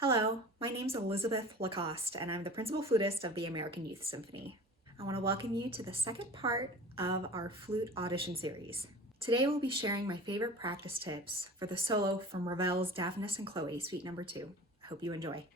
Hello, my name's Elizabeth LaCoste, and I'm the principal flutist of the American Youth Symphony. I want to welcome you to the second part of our flute audition series. Today we'll be sharing my favorite practice tips for the solo from Ravel's Daphnis and Chloe, Suite No. 2. I hope you enjoy.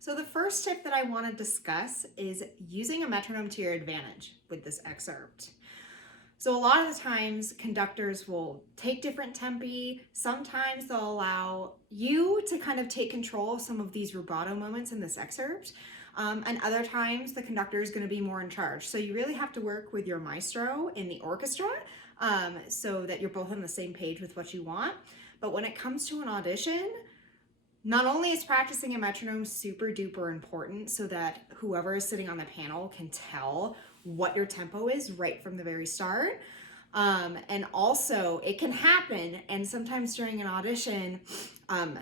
So the first tip that I want to discuss is using a metronome to your advantage with this excerpt. So a lot of the times conductors will take different tempi. Sometimes they'll allow you to kind of take control of some of these rubato moments in this excerpt. And other times the conductor is going to be more in charge. So you really have to work with your maestro in the orchestra so that you're both on the same page with what you want. But when it comes to an audition, not only is practicing a metronome super duper important so that whoever is sitting on the panel can tell what your tempo is right from the very start, and also it can happen, and sometimes during an audition,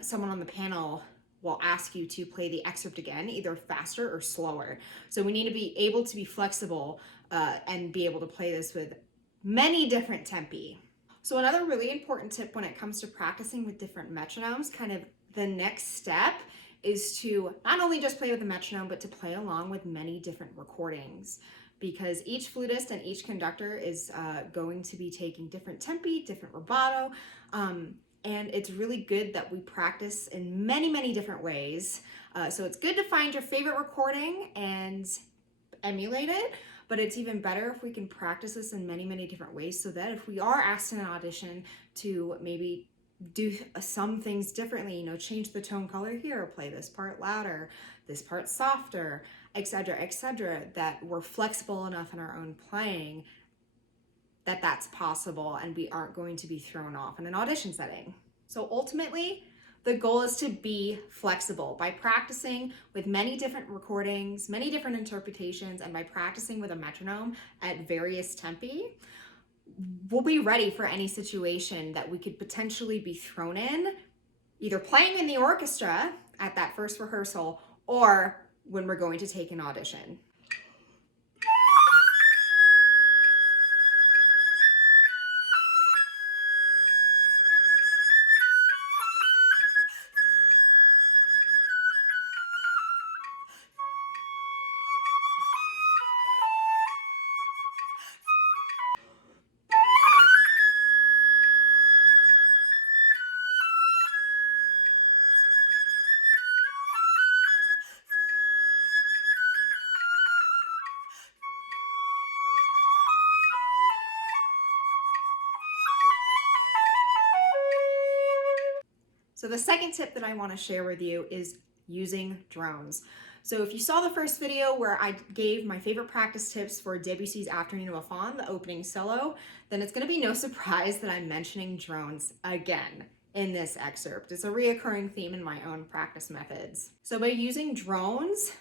someone on the panel will ask you to play the excerpt again, either faster or slower. So we need to be able to be flexible and be able to play this with many different tempi. So another really important tip when it comes to practicing with different metronomes, kind of the next step is to not only just play with the metronome, but to play along with many different recordings, because each flutist and each conductor is going to be taking different tempi, different rubato, and it's really good that we practice in many, many different ways. So it's good to find your favorite recording and emulate it, but it's even better if we can practice this in many, many different ways so that if we are asked in an audition to maybe do some things differently, change the tone color here, play this part louder, this part softer, etc., that we're flexible enough in our own playing that that's possible and we aren't going to be thrown off in an audition setting. So ultimately, the goal is to be flexible by practicing with many different recordings, many different interpretations, and by practicing with a metronome at various tempi. We'll be ready for any situation that we could potentially be thrown in, either playing in the orchestra at that first rehearsal or when we're going to take an audition. So the second tip that I want to share with you is using drones. So if you saw the first video where I gave my favorite practice tips for Debussy's Afternoon of a Faun, the opening solo, then it's going to be no surprise that I'm mentioning drones again in this excerpt. It's a reoccurring theme in my own practice methods. So by using drones,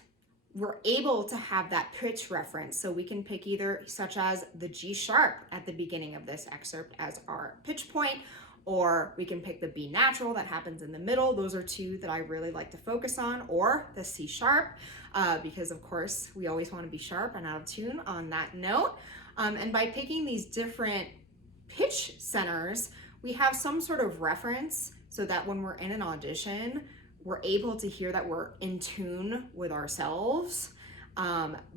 we're able to have that pitch reference. So we can pick either such as the G sharp at the beginning of this excerpt as our pitch point, or we can pick the B natural that happens in the middle. Those are two that I really like to focus on, or the C sharp, because of course we always want to be sharp and out of tune on that note. And by picking these different pitch centers, we have some sort of reference so that when we're in an audition, we're able to hear that we're in tune with ourselves,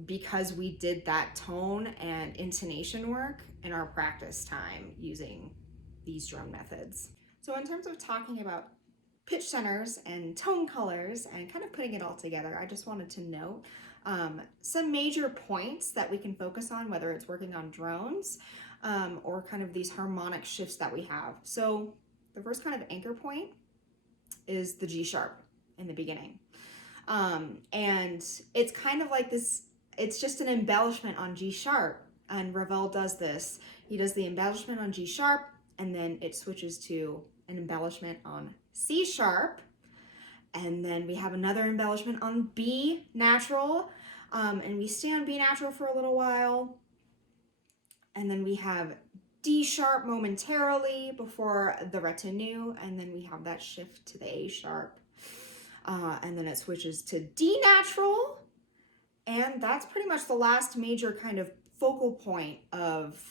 because we did that tone and intonation work in our practice time using these drone methods. So in terms of talking about pitch centers and tone colors and kind of putting it all together, I just wanted to note some major points that we can focus on, whether it's working on drones or kind of these harmonic shifts that we have. So the first kind of anchor point is the G sharp in the beginning. And it's kind of like this, it's just an embellishment on G sharp. And Ravel does this. He does the embellishment on G sharp, and then it switches to an embellishment on C sharp. And then we have another embellishment on B natural. And we stay on B natural for a little while. And then we have D sharp momentarily before the retenue, and then we have that shift to the A sharp. And then it switches to D natural, and that's pretty much the last major kind of focal point of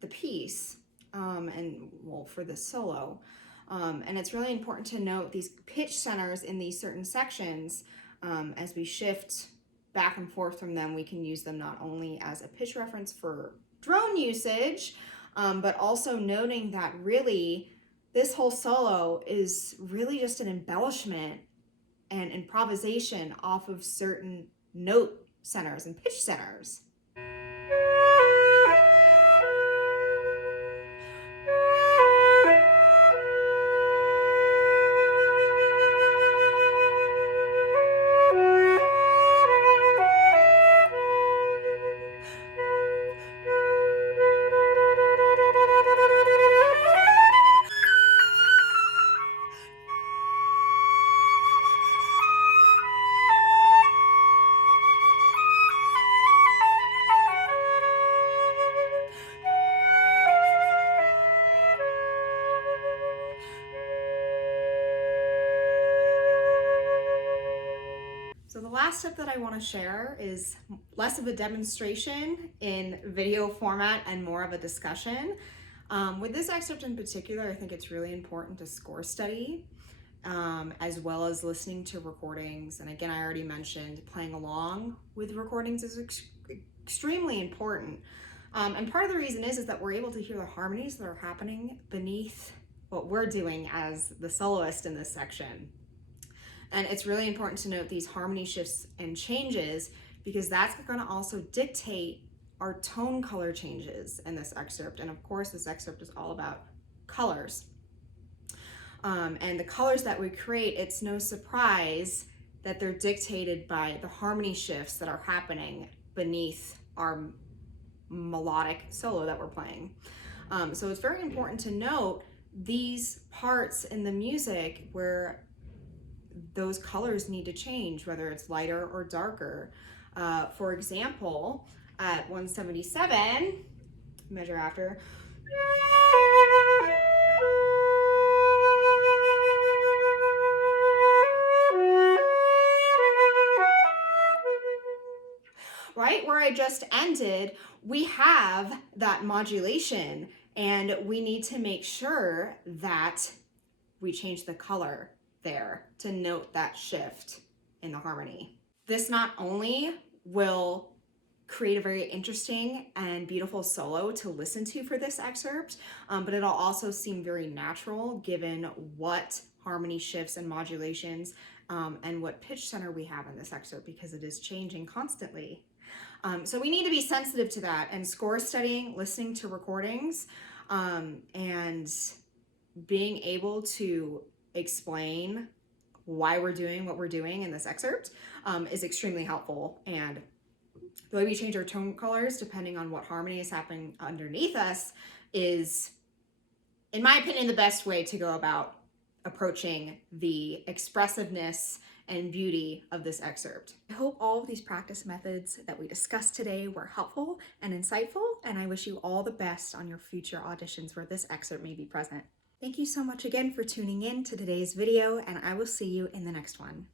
the piece, and well, for the solo. And it's really important to note these pitch centers in these certain sections. As we shift back and forth from them, we can use them not only as a pitch reference for drone usage, but also noting that really this whole solo is really just an embellishment and improvisation off of certain note centers and pitch centers. So the last tip that I want to share is less of a demonstration in video format and more of a discussion. With this excerpt in particular, I think it's really important to score study, as well as listening to recordings. And again, I already mentioned playing along with recordings is extremely important. And part of the reason is that we're able to hear the harmonies that are happening beneath what we're doing as the soloist in this section. And it's really important to note these harmony shifts and changes, because that's going to also dictate our tone color changes in this excerpt. And of course, this excerpt is all about colors. And the colors that we create, it's no surprise that they're dictated by the harmony shifts that are happening beneath our melodic solo that we're playing. So it's very important to note these parts in the music where those colors need to change, whether it's lighter or darker. For example, at 177, measure after, right where I just ended, we have that modulation, and we need to make sure that we change the color there to note that shift in the harmony. This not only will create a very interesting and beautiful solo to listen to for this excerpt, but it'll also seem very natural given what harmony shifts and modulations and what pitch center we have in this excerpt, because it is changing constantly. So we need to be sensitive to that, and score studying, listening to recordings, and being able to explain why we're doing what we're doing in this excerpt is extremely helpful. And the way we change our tone colors depending on what harmony is happening underneath us is, in my opinion, the best way to go about approaching the expressiveness and beauty of this excerpt. I hope all of these practice methods that we discussed today were helpful and insightful, and I wish you all the best on your future auditions where this excerpt may be present. Thank you so much again for tuning in to today's video, and I will see you in the next one.